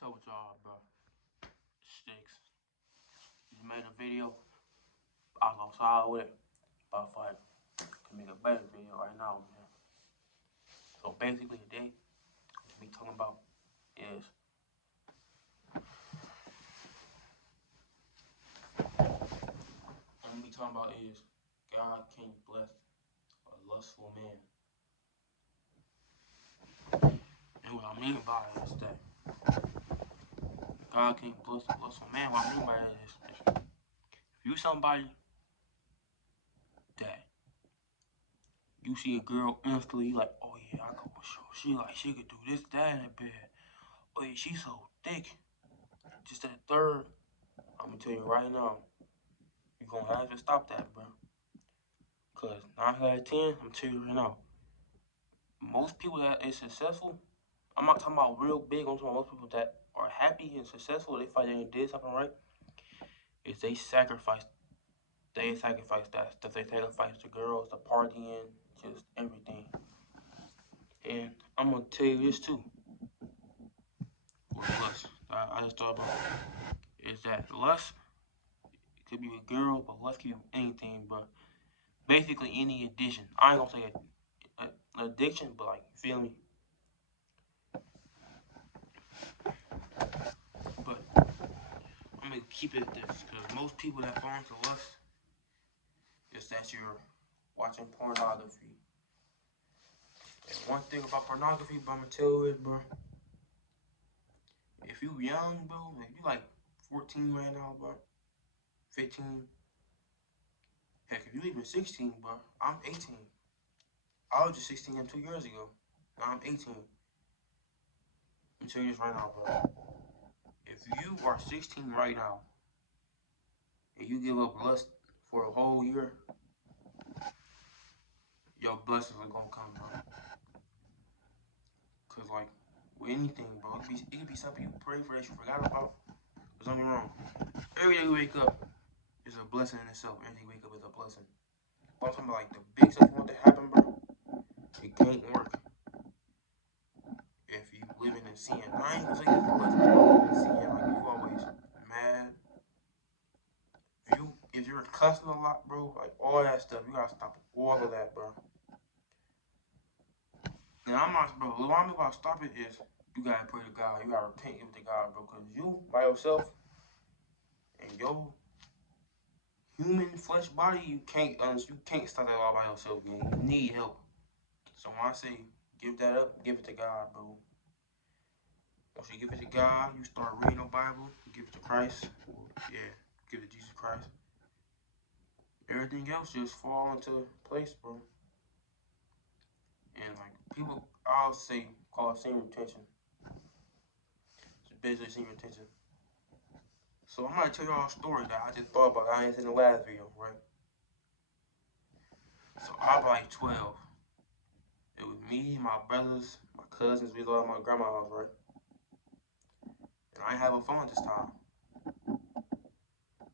What's up with y'all, bro? Sticks. Just made a video. I was outside with it. But if I can make a better video right now, man. So basically today, what we talking about is God can't bless a lustful man. And what I mean by it is that God can't bless a lustful man. What I mean by it is if you somebody that you see a girl instantly, you like, oh yeah, I go show. She could do this, that in the bed. Oh yeah, she's so thick. Just that third, I'm gonna tell you right now, you're gonna have to stop that, bro. Cause 9 out of 10, I'm telling you right now, most people that is successful, I'm not talking about real big, I'm talking about most people that are happy and successful, they find they did something right, is they sacrifice that stuff, they sacrifice the girls, the partying, just everything. And I'm gonna tell you this too, with lust. I just thought about it, is that lust, it could be a girl, but lust could be anything, but basically any addiction. I ain't gonna say addiction, but like, you feel me? But I'm gonna keep it at this, because most people that fall into lust is that you're watching pornography. And one thing about pornography, bro, I'm gonna tell you is, bro, if you young, bro, like you like 14 right now, bro, 15, heck, if you even 16, bro, I'm 18. I was just 16 2 years ago. Now I'm 18. I'm telling you this right now, bro. If you are 16 right now and you give up lust for a whole year, your blessings are gonna come, bro. Cause like with anything, bro, it could be something you pray for that you forgot about. There's nothing wrong. Every day you wake up is a blessing in itself. Every day you wake up is a blessing. But I'm talking about like the big stuff you want to happen, bro. It can't work if you living in sin. I ain't gonna say you blessed living in sin. Like you always mad. If you're cussing a lot, bro, like all that stuff, you gotta stop all of that, bro. And I'm not, bro. What I mean by stop it is you gotta pray to God. You gotta repent, give it to God, bro. Cause you by yourself and your human flesh body, you can't stop that all by yourself, man. You need help. So when I say give that up, give it to God, bro. Once you give it to God, you start reading the Bible, give it to Christ. Yeah, give it to Jesus Christ. Everything else just fall into place, bro. And like people, I'll say, call it senior retention. It's basically senior retention. So I'm gonna tell y'all a story that I just thought about. I ain't in the last video, right? So I was like 12. It was me, my brothers, my cousins. We was all at my grandma's house, right? And I didn't have a phone this time.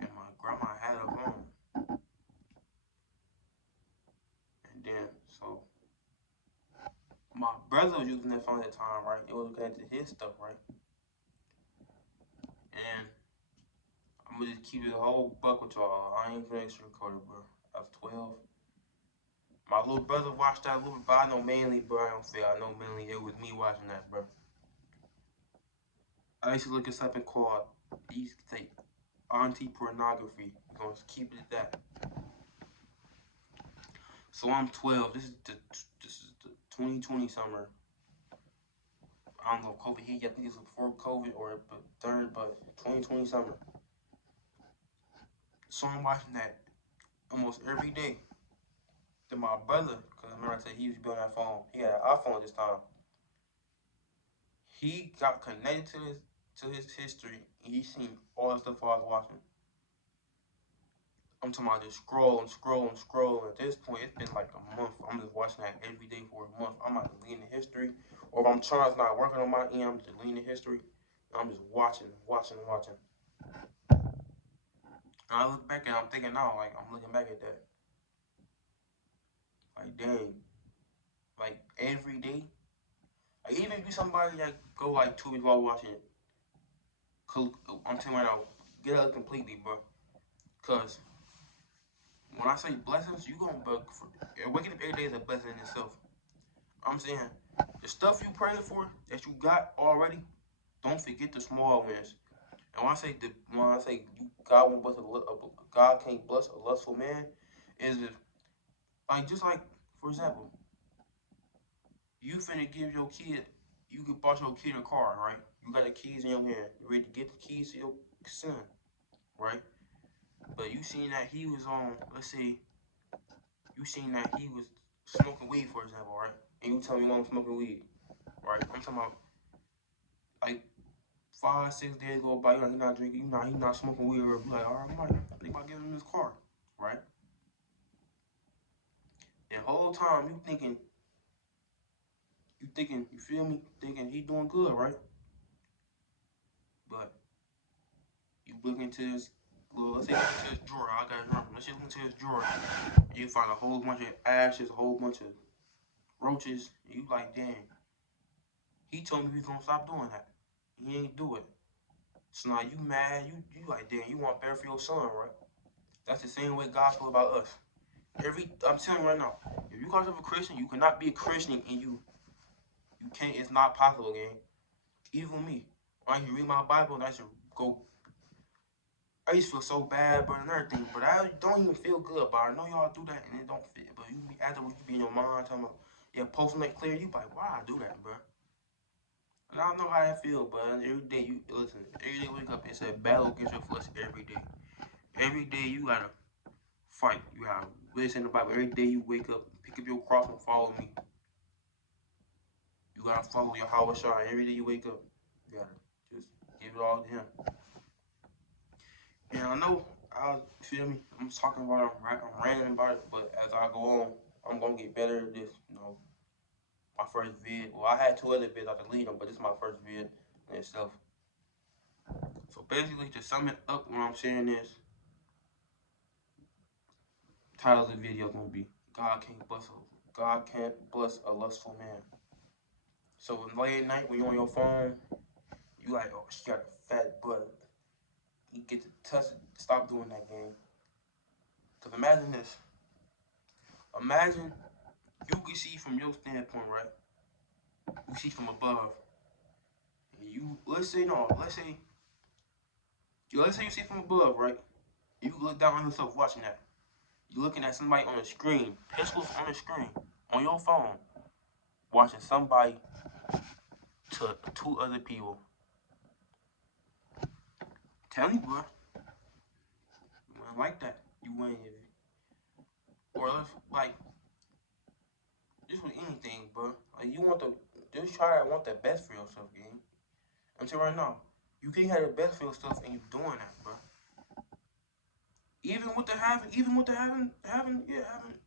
And my grandma had a phone. And then, so my brother was using that phone at the time, right? It was connected to his stuff, right? And I'm gonna just keep it a whole buck with y'all. I ain't gonna extra record it, bro. I was 12. My little brother watched that a little bit, but I know mainly, bro. I don't say I know mainly it was me watching that, bro. I used to look at something called, he used to say, auntie pornography. We're gonna keep it at that. So I'm 12. This is the 2020 summer. I don't know if COVID hit. I think it was before COVID or but 2020 summer. So I'm watching that almost every day. Then my brother, because remember I said he used to be on that phone. He had an iPhone this time. He got connected to his history, and he seen all the stuff I was watching. I'm talking about just scrolling. At this point, it's been like a month. I'm just watching that every day for a month. I'm not deleting the history. Or if I'm trying, it's not working on my end, I'm just deleting the history. I'm just watching. And I look back and I'm thinking now, like, I'm looking back at that. Like, dang. Like, every day. Like, even if you somebody that go like 2 weeks while watching it, I'm telling you right now, get out completely, bro. Cause when I say blessings, you gonna bug for waking up every day is a blessing in itself. I'm saying the stuff you praying for that you got already, don't forget the small wins. And when I say God won't bless God can't bless a lustful man, is if like just like for example, you finna give your kid, you could buy your kid a car, right? You got the keys in your hand, you ready to get the keys to your son, right? But you seen that he was on, let's say, you seen that he was smoking weed, for example, right? And you tell me I'm smoking weed, right? I'm talking about like 5, 6 days go by, you like he not drinking, he not smoking weed, or be like, all right, I'm like, I think about giving him his car, right? And the whole time you feel me? Thinking he doing good, right? But you look into his, well, let's say look into his drawer. I got to remember. Let's just look into his drawer. And you find a whole bunch of ashes, a whole bunch of roaches. And you like, damn, he told me he was gonna stop doing that. He ain't do it. So now you mad? You like, damn, you want better for your son, right? That's the same way God feel about us. I'm telling you right now, if you call yourself a Christian, you cannot be a Christian and you can't. It's not possible, gang. Even me, when you read my Bible, and I should go. I used to feel so bad, but and everything, but I don't even feel good about it. I know y'all do that and it don't fit, but you be afterwards you be in your mind talking about, yeah, posting that clear, you like, why I do that, bro? And I don't know how I feel, but every day you listen, every day you wake up, it's a battle against your flesh every day. Every day you gotta fight. You gotta listen to the Bible. Every day you wake up, pick up your cross and follow me. You gotta follow your Howard Shine. Every day you wake up, you gotta just give it all to him. And I know I feel me. I'm talking about it. I'm ranting about it. But as I go on, I'm gonna get better at this. You know, my first vid. Well, I had 2 other vids. I deleted them, but this is my first vid in itself. So basically, to sum it up, what I'm saying is, title of the video gonna be God can't bless a lustful man. So late at night when you're on your phone, you like, oh, she got a fat butt. You get to touch it. Stop doing that, game. Cause imagine this. Imagine you can see from your standpoint, right? You see from above. And you let's say you see from above, right? You can look down on yourself watching that. You're looking at somebody on the screen, pistols on the screen, on your phone, watching somebody to 2 other people. Tell you, bro, you wouldn't like that. You wouldn't, or like just with anything, bro. Like you want just try to want the best for yourself, gang. I'm saying right now, you can't have the best for yourself and you doing that, bro. Even with the having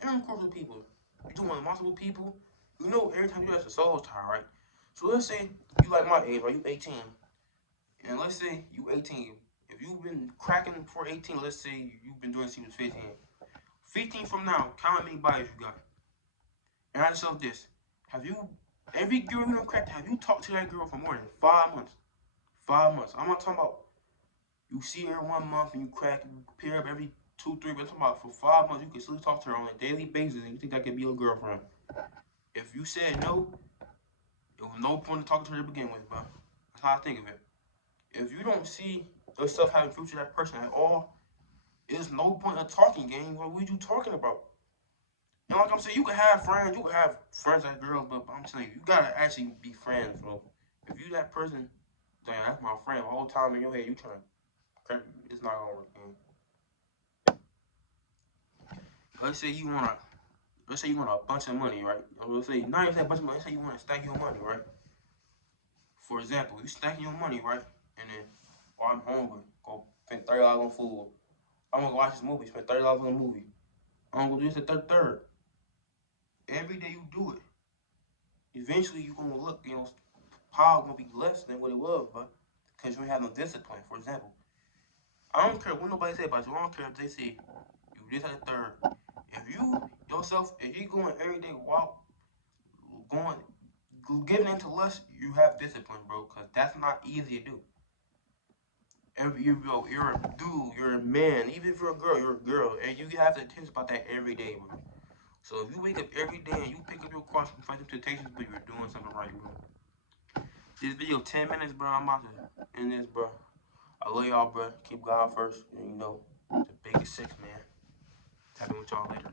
intercourse with people. You doing multiple people. You know, every time you have a soul tie, right? So let's say you like my age, right? You 18, and let's say you 18. If you've been cracking for 18, let's say you've been doing since you was 15. 15 from now, count how many bodies you got. And ask yourself this: Have you every girl you done cracked? Have you talked to that girl for more than 5 months? 5 months. I'm not talking about you see her 1 month and you crack, you pair up every 2, 3. But I'm talking about for 5 months, you can still talk to her on a daily basis, and you think that could be your girlfriend. If you said no, there was no point in talking to her to begin with, bro. That's how I think of it. If you don't see yourself having future with that person at all, there's no point in talking, gang. What were you talking about? And like I'm saying, you can have friends as girls, but I'm telling you, you gotta actually be friends, bro. If you that person, damn, that's my friend. The whole time in your head, you trying to crack me. It's not gonna work, gang. Let's say you want a bunch of money, right? Let's say not even say a bunch of money. Let's say you want to stack your money, right? For example, you stacking your money, right? And then, oh, I'm hungry. Go spend $30 on food. I'm gonna go watch this movie. Spend $30 on a movie. I'm gonna do this at third. Every day you do it. Eventually, you gonna look. Power gonna be less than what it was, but because you ain't have no discipline. For example, I don't care what nobody say about you. I don't care if they say you this at the third. If you going every day walk, going giving into lust, you have discipline, bro. Cause that's not easy to do. You're a dude, you're a man. Even if you're a girl, and you have to think about that every day, bro. So if you wake up every day and you pick up your cross and fight them temptations, but you're doing something right, bro. This video 10 minutes, bro. I'm about to end this, bro. I love y'all, bro. Keep God first, and the biggest six, man. Tap in with y'all later.